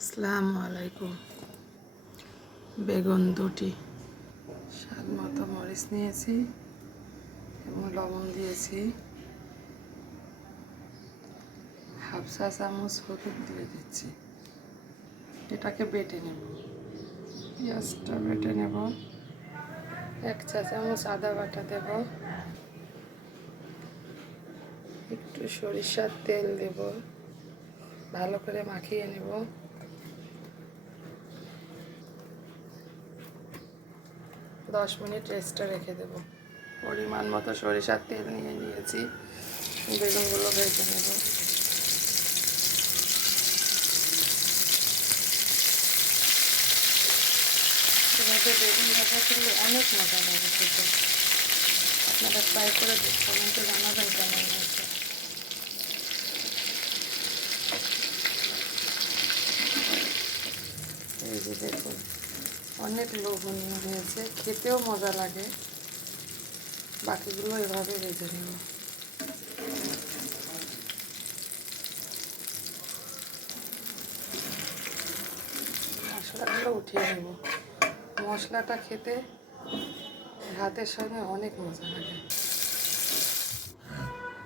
আসসালামু আলাইকুম। বেগুন দুটি, স্বাদ মতো মরিচ নিয়েছি এবং লবণ দিয়েছি, হাফ চা চামচ হলুদ দিয়ে দিচ্ছি। এটাকে বেটে নেব। পেঁয়াজটা বেটে নেব। 1 চা চামচ আদা বাটা দেব, একটু সরিষার তেল দেব, ভালো করে মাখিয়ে নেব। দশ মিনিট রেস্টে রেখে দেব। পরিমাণ মতো সরিষার তেল নিয়ে নিয়েছি, বেগুনগুলো ভেজে নেব। এভাবে বেগুন ভাজা করলে অনেক মজা লাগে খেতে। আপনারা ট্রাই করে কমেন্টে জানাবেন কেমন হয়েছে। এই যে দেখুন, অনেক লোভনীয় হয়েছে, খেতেও মজা লাগে। বাকিগুলো এভাবে ভেজে নেব। মশলাগুলো উঠিয়ে নেব। মশলাটা খেতে ভাতের সঙ্গে অনেক মজা লাগে।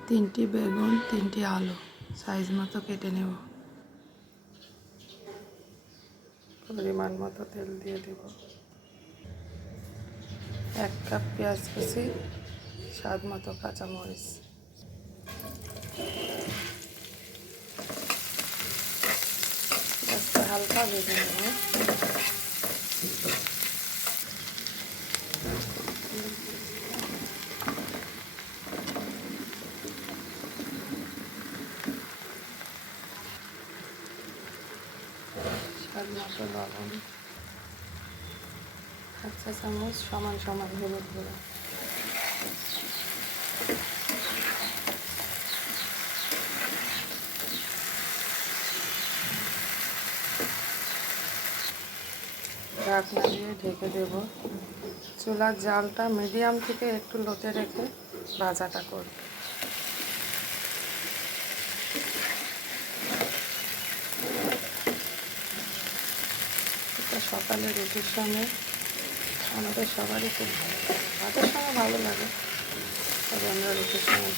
3টি বেগুন, 3টি আলু সাইজ মতো কেটে নেব। পরিমাণ মতো তেল দিয়ে দেব। 1 কাপ পেঁয়াজ কুচি, স্বাদ মতো কাঁচামরিচ। পেঁয়াজটা হালকা ভেজে নেব। স্বাদ মতো লবণ, 1 চা চামচ সমান সমান হলুদ গুঁড়ো। ঢাকনা দিয়ে ঢেকে দেব। চুলার জালটা মিডিয়াম থেকে একটু লোতে রেখে ভাজাটা করব। এটা সকালে রুটির সঙ্গে আমাদের সবারই খুব ভালো লাগে। ভাতের সঙ্গে ভালো লাগে, তবে আমরা রুটির সঙ্গে